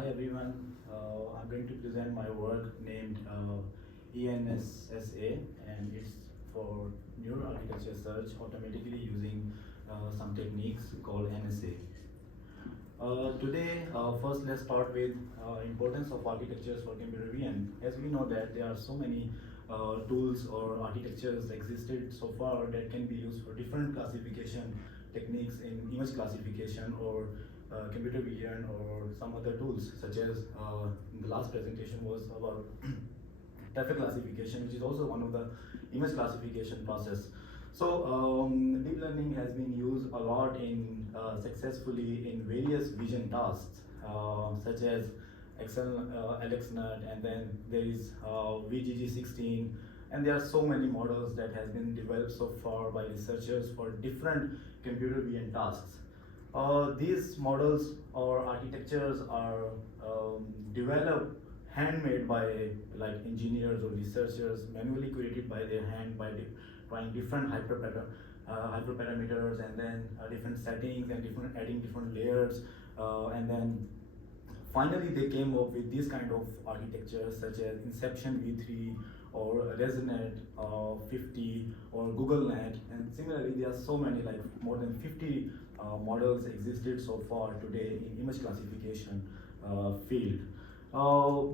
Hi everyone. I'm going to present my work named E-NSSA, and it's for neural architecture search automatically using some techniques called NSA. Today, first let's start with importance of architectures for computer vision. As we know that there are so many tools or architectures existed so far that can be used for different classification techniques in image classification or computer vision or some other tools, such as the last presentation was about traffic classification, which is also one of the image classification process. So deep learning has been used a lot in successfully in various vision tasks, such as LXNet, and then there is VGG16, and there are so many models that has been developed so far by researchers for different computer vision tasks. These models or architectures are developed handmade by like engineers or researchers, manually created by their hand by trying different hyperparameters and then different settings and adding different layers, and then finally they came up with this kind of architecture such as Inception v3 or ResNet 50 or GoogleNet, and similarly there are so many, like more than 50 models existed so far today in image classification field.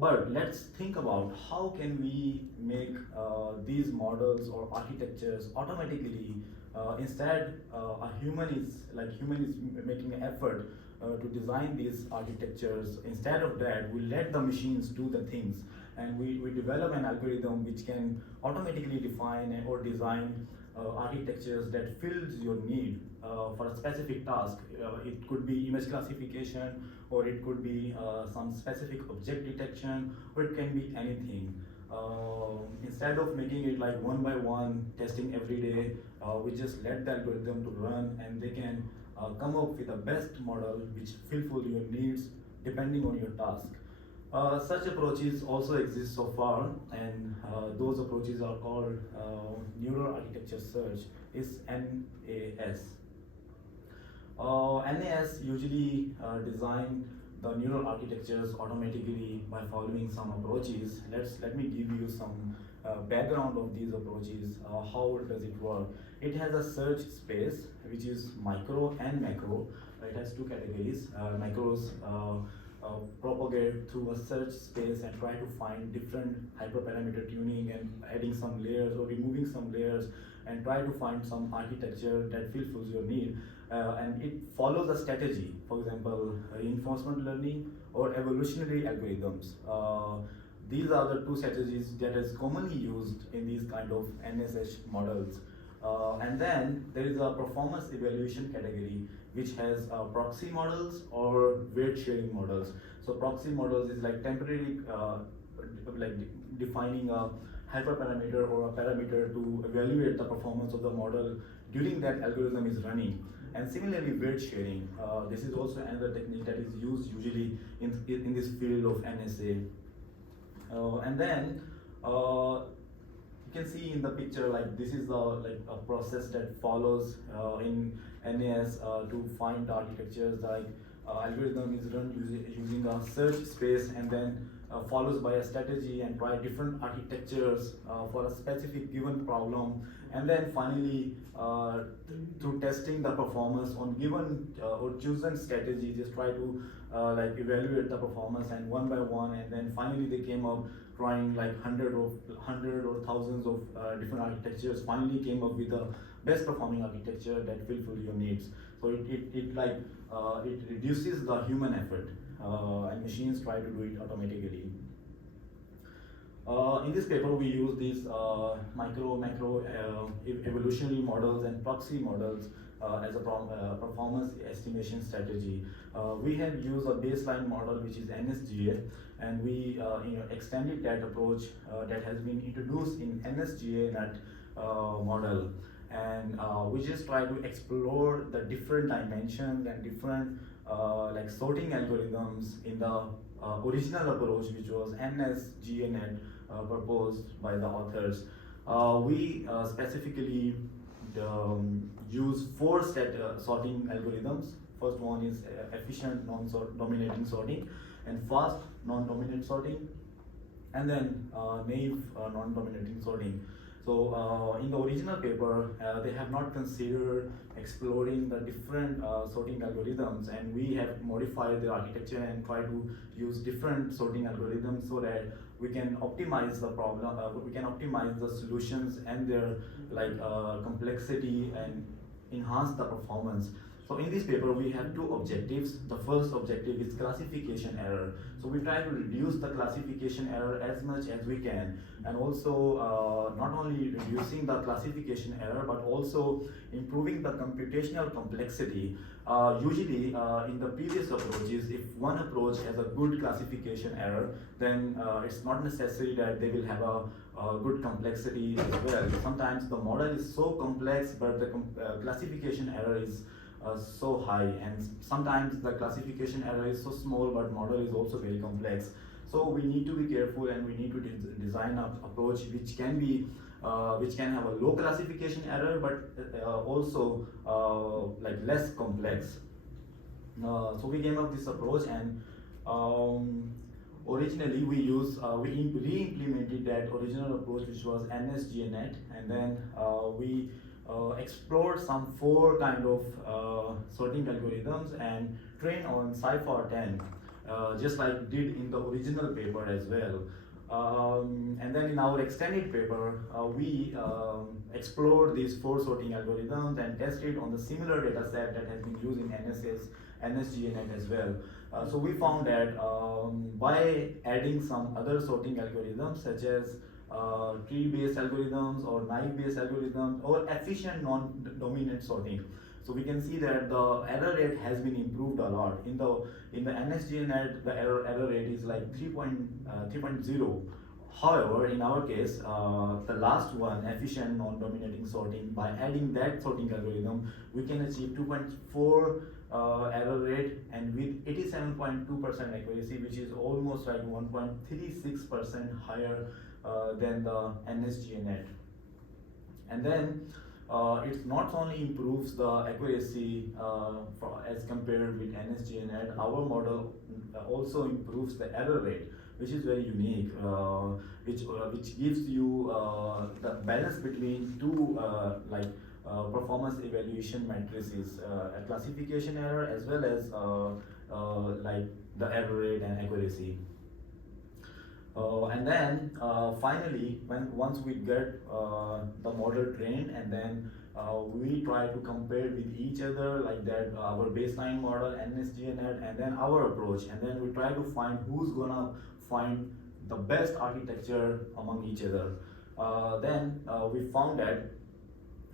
But let's think about how can we make these models or architectures automatically. Instead, a human is making an effort to design these architectures. Instead of that, we let the machines do the things, and we develop an algorithm which can automatically define or design architectures that fills your need for a specific task. It could be image classification, or it could be some specific object detection, or it can be anything. Instead of making it like one by one testing every day, we just let the algorithm to run, and they can come up with the best model which fulfill your needs depending on your task. Such approaches also exist so far, and those approaches are called neural architecture search. Is NAS. NAS usually design the neural architectures automatically by following some approaches. Let me give you some background of these approaches. How does it work? It has a search space which is micro and macro. It has two categories. Macros propagate through a search space and try to find different hyperparameter tuning and adding some layers or removing some layers and try to find some architecture that fulfills your need. And it follows a strategy, for example, reinforcement learning or evolutionary algorithms. These are the two strategies that is commonly used in these kind of NSH models. And then there is a performance evaluation category which has proxy models or weight sharing models. So proxy models is like temporary, defining a hyperparameter or a parameter to evaluate the performance of the model during that algorithm is running. And similarly, weight sharing. This is also another technique that is used usually in this field of NSA. And then you can see in the picture, like this is a process that follows in NAS to find architectures. Like algorithm is run using a search space, and then follows by a strategy and try different architectures for a specific given problem, and then finally through testing the performance on given or chosen strategy, just try to evaluate the performance and one by one, and then finally they came up trying like hundred or thousands of different architectures, finally came up with the best performing architecture that fulfill your needs. So it reduces the human effort, and machines try to do it automatically. In this paper, we use these macro evolutionary models and proxy models as a performance estimation strategy. We have used a baseline model which is NSGA, and we extended that approach that has been introduced in NSGA net model, and we just try to explore the different dimensions and different sorting algorithms in the original approach, which was NSGANet proposed by the authors. We specifically use four sorting algorithms. First one is efficient non-dominating sorting, and fast non-dominant sorting, and then naive non-dominating sorting. So in the original paper, they have not considered exploring the different sorting algorithms, and we have modified the architecture and try to use different sorting algorithms so that we can optimize the problem, we can optimize the solutions and their complexity and enhance the performance. So in this paper, we have two objectives. The first objective is classification error. So we try to reduce the classification error as much as we can, and also not only reducing the classification error, but also improving the computational complexity. Usually, in the previous approaches, if one approach has a good classification error, then it's not necessary that they will have a good complexity as well. Sometimes the model is so complex, but the classification error is so high, and sometimes the classification error is so small but model is also very complex. So we need to be careful, and we need to design an approach which can be which can have a low classification error, but also less complex. So we came up with this approach, and originally we re-implemented that original approach, which was NSGNet, and then we explored some 4 kind of sorting algorithms and trained on Cypher 10, just like did in the original paper as well. And then in our extended paper, we explored these 4 sorting algorithms and tested on the similar data set that has been used in NSGNet as well. So we found that by adding some other sorting algorithms, such as tree-based algorithms or naive-based algorithms or efficient non-dominant sorting, so we can see that the error rate has been improved a lot. In the NSGNet, the error rate is like 3.0. However, in our case, the last one, efficient non-dominating sorting, by adding that sorting algorithm, we can achieve 2.4 error rate, and with 87.2% accuracy, which is almost like 1.36% higher than the NSGNet. And then it not only improves the accuracy as compared with NSGNet, our model also improves the error rate, which is very unique, which gives you the balance between two performance evaluation matrices, a classification error as well as the error rate and accuracy. And then finally, once we get the model trained, and then we try to compare with each other, like that our baseline model, NSGNet, and then our approach, and then we try to find who's gonna find the best architecture among each other. Then we found that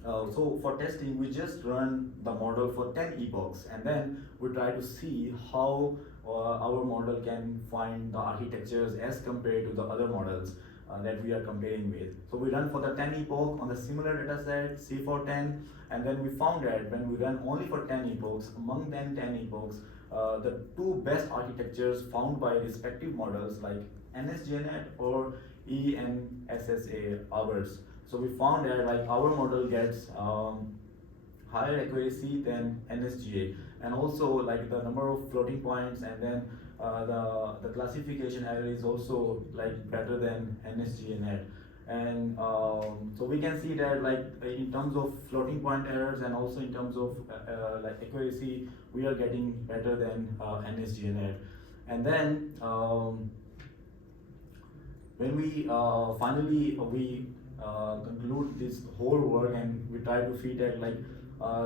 so for testing, we just run the model for 10 epochs, and then we try to see how our model can find the architectures as compared to the other models that we are comparing with. So we run for the 10 epoch on the similar data set, C410, and then we found that when we run only for 10 epochs, among them 10 epochs, the 2 best architectures found by respective models like NSGNet or E-NSSA ours. So we found that like our model gets higher accuracy than NSGA, and also like the number of floating points, and then the classification error is also like better than NSGNet. And so we can see that like in terms of floating point errors and also in terms of like accuracy, we are getting better than NSGNet. And then when we finally conclude this whole work, and we try to feed that like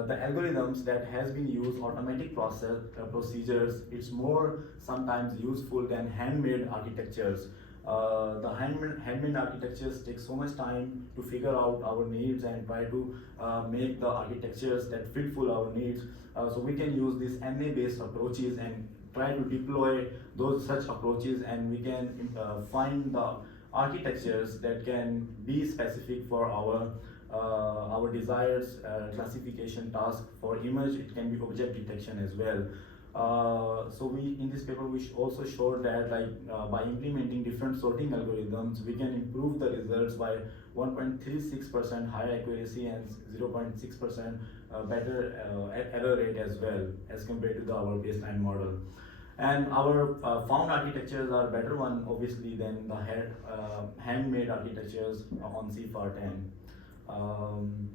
the algorithms that has been used, automatic procedures, it's more sometimes useful than handmade architectures. The handmade architectures take so much time to figure out our needs and try to make the architectures that fit for our needs. So we can use these NA-based approaches and try to deploy those such approaches, and we can find the architectures that can be specific for our desired classification task. For image, it can be object detection as well. So we in this paper we also showed that like by implementing different sorting algorithms, we can improve the results by 1.36% higher accuracy and 0.6% better error rate as well as compared to our baseline model. And our found architectures are better one, obviously, than the handmade architectures on CFAR10. Um,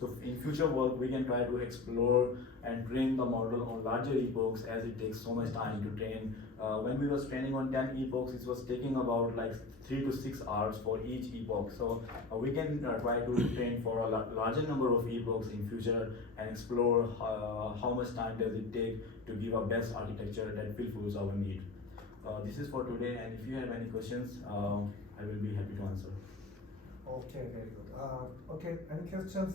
so in future work, we can try to explore and train the model on larger epochs, as it takes so much time to train. When we was training on 10 epochs, it was taking about like 3 to 6 hours for each epoch. So we can try to train for a larger number of epochs in future and explore how much time does it take to give a best architecture that fulfills our need. This is for today, and if you have any questions, I will be happy to answer. Okay, very good. Okay, any questions?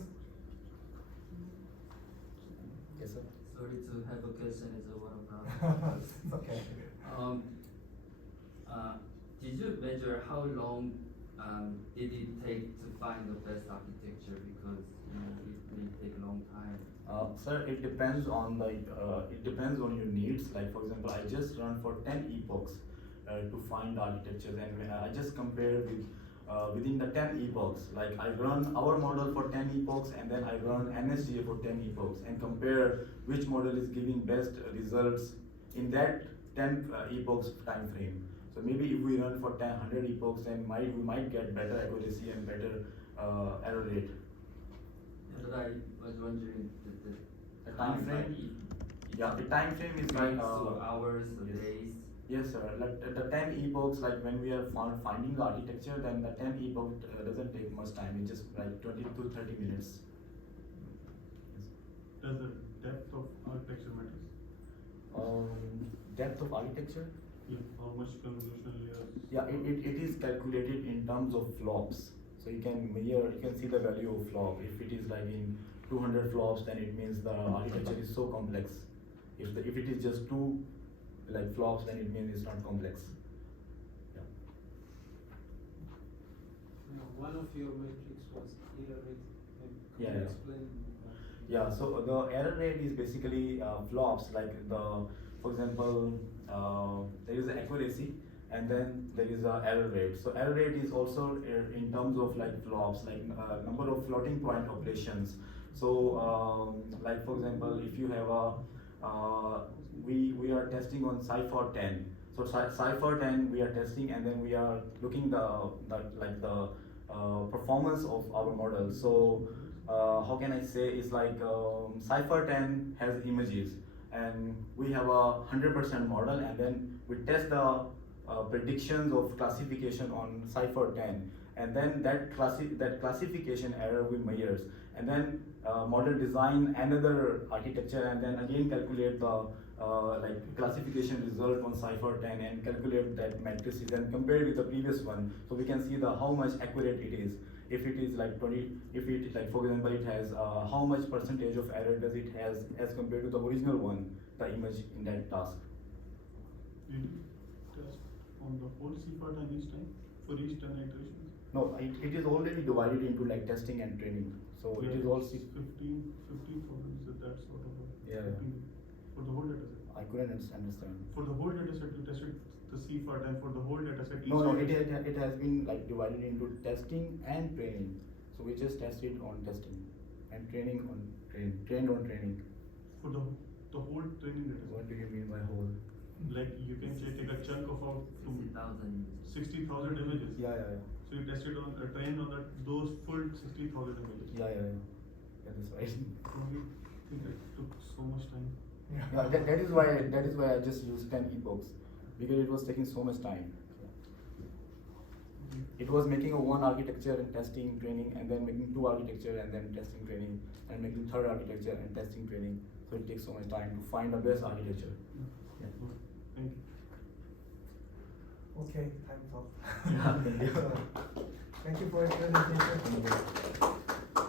Yes, sir. Sorry to have a question is one of It's okay. Did you measure how long did it take to find the best architecture? Because it may take a long time. Sir, it depends on your needs. Like for example, I just run for 10 epochs to find architectures, and when I just compare with within the 10 epochs. Like I run our model for 10 epochs, and then I run NSGA for 10 epochs, and compare which model is giving best results in that 10 epochs time frame. So maybe if we run for 100 epochs, then we might get better accuracy and better error rate. But I was wondering The time frame? Yeah, the time frame is like so hours or yes. days. Yes, sir. Like the 10 epochs, like when we are finding the architecture, then the 10 epoch doesn't take much time. It's just like 20 to 30 minutes. Yes. Does the depth of architecture matters? Depth of architecture? Yeah, how much convolutional layers? Yeah, it is calculated in terms of flops. So you can measure, you can see the value of flop. If it is like in 200 flops, then it means the architecture is so complex. If it is just 2 like flops, then it means it's not complex. Yeah. One of your metrics was error rate. Can Yeah, you yeah. explain? Yeah, so the error rate is basically flops, like for example, there is accuracy, and then there is a error rate. So error rate is also in terms of like flops, like number of floating point operations. So like for example, if you have we are testing on CIFAR10. So CIFAR10 we are testing, and then we are looking the performance of our model. So how can I say, it's like CIFAR10 has images, and we have a 100% model, and then we test the predictions of classification on CIFAR10, and then that classification error we measures, and then model design another architecture, and then again calculate the like classification result on CIFAR10 and calculate that matrices and compare it with the previous one, so we can see how much accurate it is. If it is like 20, if it like for example it has how much percentage of error does it has as compared to the original one, the image in that task. Did you test on the whole CFAR each time for each 10 iterations? No, it is already divided into like testing and training. So it is all 15 is that sort of a Yeah, yeah. 15 for the whole data set. I couldn't understand. For the whole data set, you tested the CFAR for the whole data set. No, it has been like divided into testing and training. So we just tested on testing and training on trained on training. For the whole training data set. What do you mean by whole? Like you can say take a chunk of out 60,000. 60,000 images. Yeah. So you tested on trained on those full 60,000 images. Yeah, that's right. Probably think it took so much time. Yeah, that is why I just used 10 epochs, because it was taking so much time. It was making a one architecture and testing, training, and then making 2 architecture and then testing, training, and making 3rd architecture and testing, training. So it takes so much time to find the best architecture. Yeah. Thank you. Okay, time's up. Yeah, thank you. Thank you for your presentation. Thank you.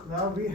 Now we have